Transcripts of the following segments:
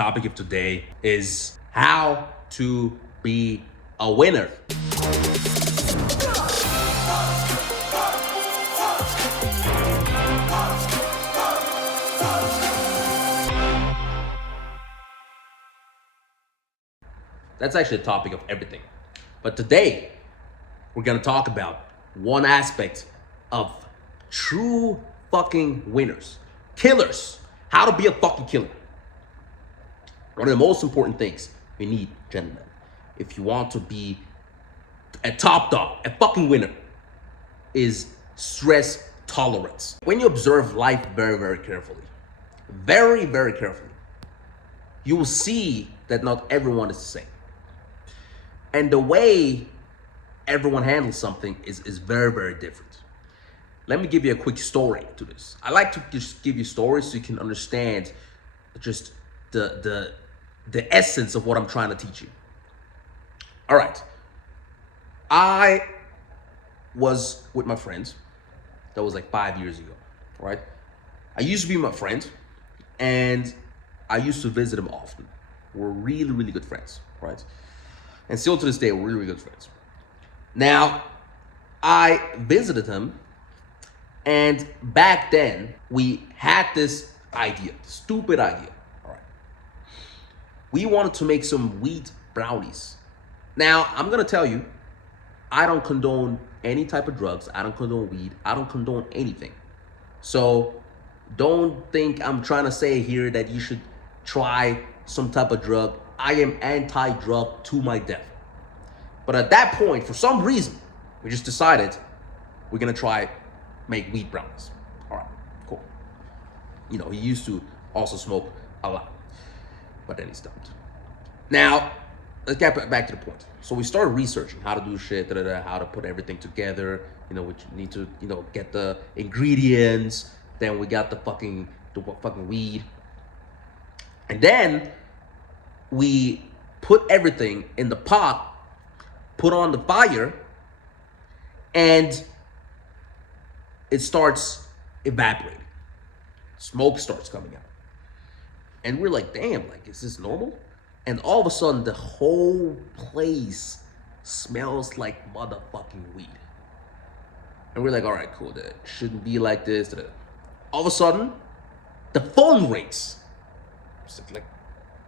topic of today is how to be a winner. That's actually the topic of everything. But today, we're gonna talk about one aspect of true fucking winners, killers, how to be a fucking killer. One of the most important things you need, gentlemen, if you want to be a top dog, a fucking winner, is stress tolerance. When you observe life very, very carefully, very, very carefully, you will see that not everyone is the same. And the way everyone handles something is very, very different. Let me give you a quick story to this. I like to just give you stories so you can understand just the essence of what I'm trying to teach you. All right. I was with my friends. That was like 5 years ago, right? I used to be my friend, and I used to visit him often. We're really, really good friends, right? And still to this day, we're really, really good friends. Now, I visited him, and back then, we had this idea, stupid idea, all right? We wanted to make some wheat brownies. Now, I'm gonna tell you, I don't condone any type of drugs. I don't condone weed. I don't condone anything. So don't think I'm trying to say here that you should try some type of drug. I am anti-drug to my death. But at that point, for some reason, we just decided we're gonna try make wheat brownies. All right, cool. You know, he used to also smoke a lot, but then he stopped. Now, let's get back to the point. So we started researching how to do shit, how to put everything together. You know, we need to, get the ingredients. Then we got the fucking weed. And then we put everything in the pot, put on the fire, and it starts evaporating. Smoke starts coming out. And we're like, damn, like, is this normal? And all of a sudden, the whole place smells like motherfucking weed. And we're like, all right, cool, that shouldn't be like this. All of a sudden, the phone rings. Like,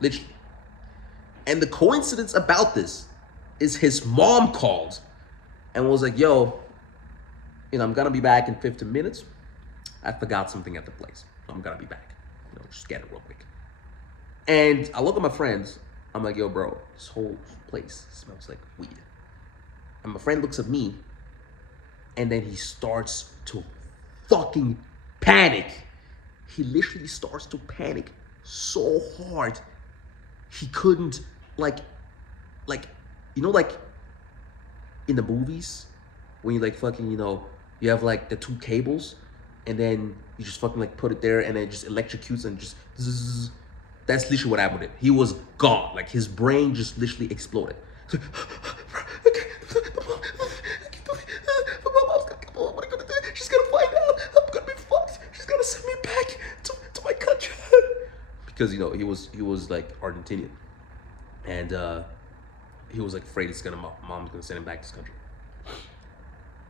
literally. And the coincidence about this is his mom called and was like, yo, I'm gonna be back in 15 minutes. I forgot something at the place. So I'm gonna be back. Just get it real quick. And I look at my friends. I'm like, yo, bro, this whole place smells like weed. And my friend looks at me, and then he starts to fucking panic. He literally starts to panic so hard he couldn't, like in the movies when you fucking, you have like the two cables, and then you just fucking put it there, and then it just electrocutes and just zzz. That's literally what happened to him. He was gone. Like, his brain just literally exploded. What are you gonna do? She's gonna find out. I'm gonna be fucked. She's gonna send me back to my country. Because he was like Argentinian, and he was like afraid mom's gonna send him back to his country.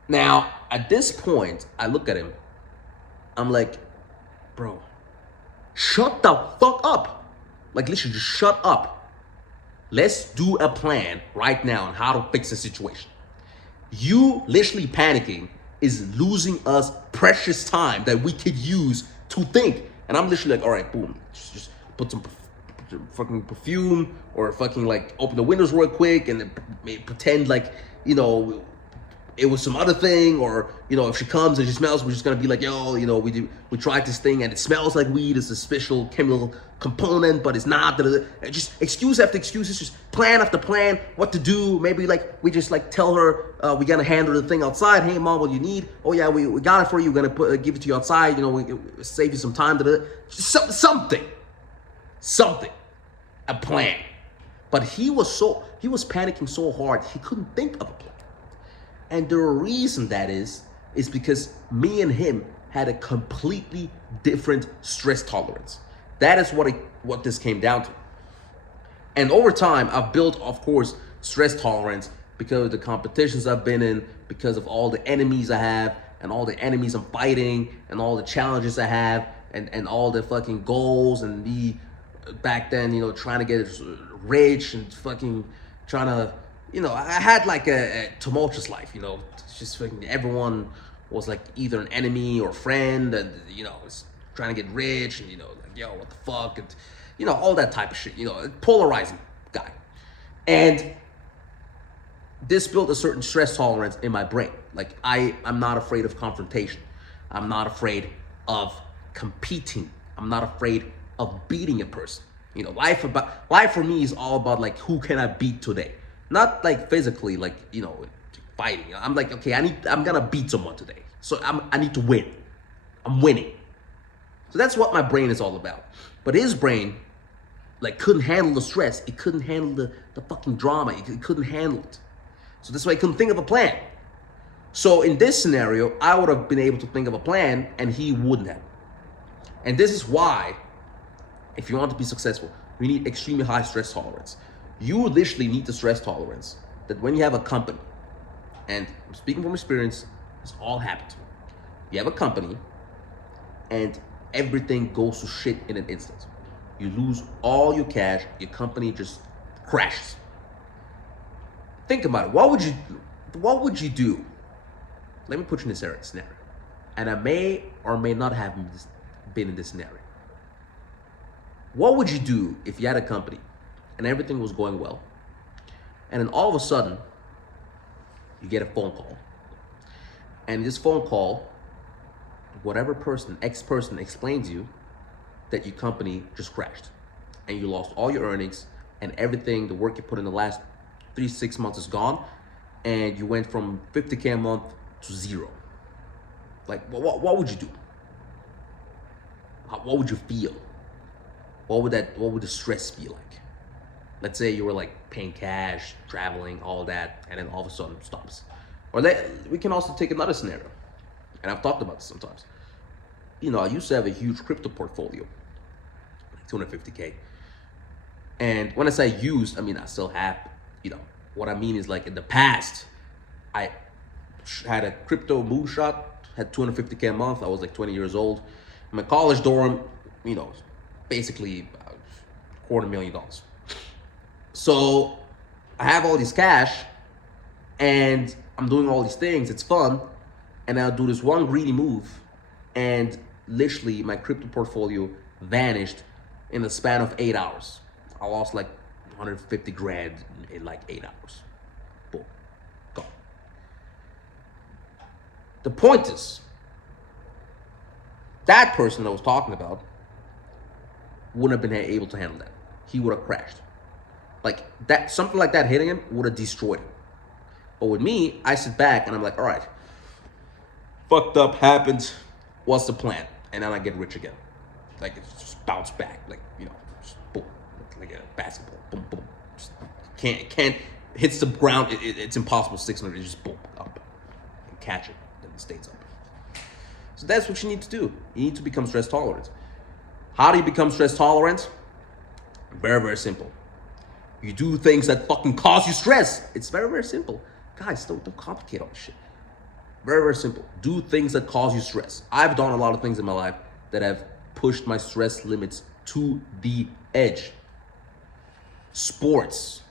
Now, at this point, I look at him. I'm like, bro, shut the fuck up. Like, literally, just shut up. Let's do a plan right now on how to fix the situation. You literally panicking is losing us precious time that we could use to think. And I'm literally like, all right, boom, just put some fucking perfume, or fucking open the windows real quick, and then pretend it was some other thing, or if she comes and she smells, we're just gonna be like, yo, we tried this thing and it smells like weed. It's a special chemical component, but it's not. Just excuse after excuses, just plan after plan, what to do. Maybe we just tell her we're gonna handle the thing outside. Hey mom, what do you need? Oh yeah, we got it for you. We're gonna give it to you outside. We save you some time. Something, a plan. But he was panicking so hard he couldn't think of a plan. And the reason that is because me and him had a completely different stress tolerance. That is what this came down to. And over time, I've built, of course, stress tolerance because of the competitions I've been in, because of all the enemies I have, and all the enemies I'm fighting, and all the challenges I have, and all the fucking goals, and me back then, you know, trying to get rich and fucking trying to, you know, I had like a tumultuous life, you know, it's just fucking everyone was like either an enemy or friend, and, you know, was trying to get rich, and, you know, like, yo, what the fuck, and, you know, all that type of shit, you know, polarizing guy. And this built a certain stress tolerance in my brain. Like, I'm not afraid of confrontation. I'm not afraid of competing. I'm not afraid of beating a person. You know, life for me is all about like, who can I beat today? Not like physically, like, you know, fighting. I'm like, okay, I'm gonna beat someone today. So I need to win. I'm winning. So that's what my brain is all about. But his brain, like, couldn't handle the stress. It couldn't handle the fucking drama. It couldn't handle it. So that's why I couldn't think of a plan. So in this scenario, I would have been able to think of a plan and he wouldn't have. And this is why, if you want to be successful, you need extremely high stress tolerance. You literally need the stress tolerance that when you have a company, and I'm speaking from experience, this all happened to me. You have a company and everything goes to shit in an instant. You lose all your cash, your company just crashes. Think about it. What would you do? Let me put you in this scenario. And I may or may not have been in this scenario. What would you do if you had a company and everything was going well, and then all of a sudden you get a phone call, and this phone call, whatever person, X person, explains to you that your company just crashed and you lost all your earnings and everything, the work you put in the last 3-6 months is gone, and you went from 50K a month to zero. Like, what would you do? What would you feel? What would the stress feel like? Let's say you were like paying cash, traveling, all that, and then all of a sudden stops. Or we can also take another scenario, and I've talked about this sometimes. You know, I used to have a huge crypto portfolio, like 250K. And when I say used, I mean I still have, you know, what I mean is like in the past, I had a crypto moonshot, had 250K a month. I was like 20 years old. In my college dorm, you know, basically $250,000. So I have all this cash and I'm doing all these things. It's fun. And I'll do this one greedy move and literally my crypto portfolio vanished in the span of 8 hours. I lost like 150 grand in like 8 hours. Boom, gone. The point is, that person I was talking about wouldn't have been able to handle that. He would have crashed. Like that, something like that hitting him would have destroyed him. But with me, I sit back and I'm like, all right, fucked up, happened. What's the plan? And then I get rich again. Like it's just bounce back, like, you know, just boom, like a basketball, boom, boom. Just can't hits the ground. It's impossible. 600, it just boom up and catch it. Then it stays up. So that's what you need to do. You need to become stress tolerant. How do you become stress tolerant? Very, very simple. You do things that fucking cause you stress. It's very, very simple. Guys, don't complicate all this shit. Very, very simple. Do things that cause you stress. I've done a lot of things in my life that have pushed my stress limits to the edge. Sports.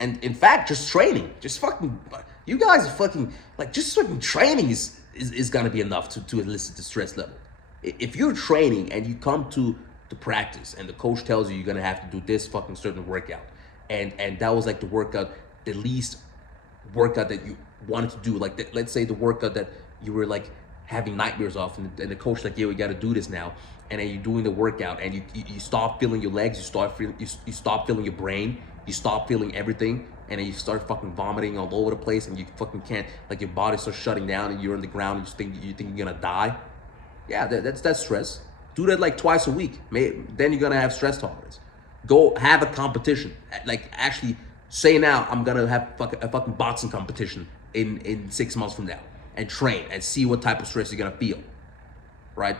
And in fact, just training. Just fucking, you guys are fucking, like, just fucking training is gonna be enough to elicit the stress level. If you're training and you come to practice and the coach tells you you're gonna have to do this fucking certain workout, and that was like the workout, the least workout that you wanted to do, like let's say the workout that you were like having nightmares of, and the coach like, yeah, we gotta do this now, and then you're doing the workout and you stop feeling your legs, you stop feeling your brain, you stop feeling everything, and then you start fucking vomiting all over the place, and you fucking can't, like your body starts shutting down and you're on the ground and you think you're gonna die. Yeah, that's stress. Do that like twice a week. Then you're gonna have stress tolerance. Go have a competition. Like actually say now, I'm gonna have a fucking boxing competition in 6 months from now, and train and see what type of stress you're gonna feel. Right?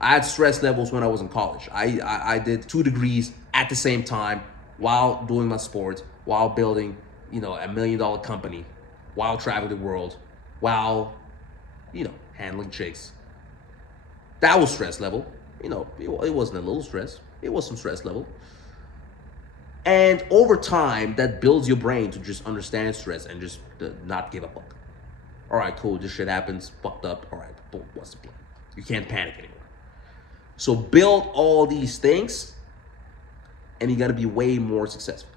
I had stress levels when I was in college. I did 2 degrees at the same time, while doing my sport, while building, $1 million company, while traveling the world, while, handling chicks. That was stress level. It wasn't a little stress. It was some stress level. And over time, that builds your brain to just understand stress and just not give a fuck. All right, cool. This shit happens. Fucked up. All right, but what's the plan? You can't panic anymore. So build all these things, and you got to be way more successful.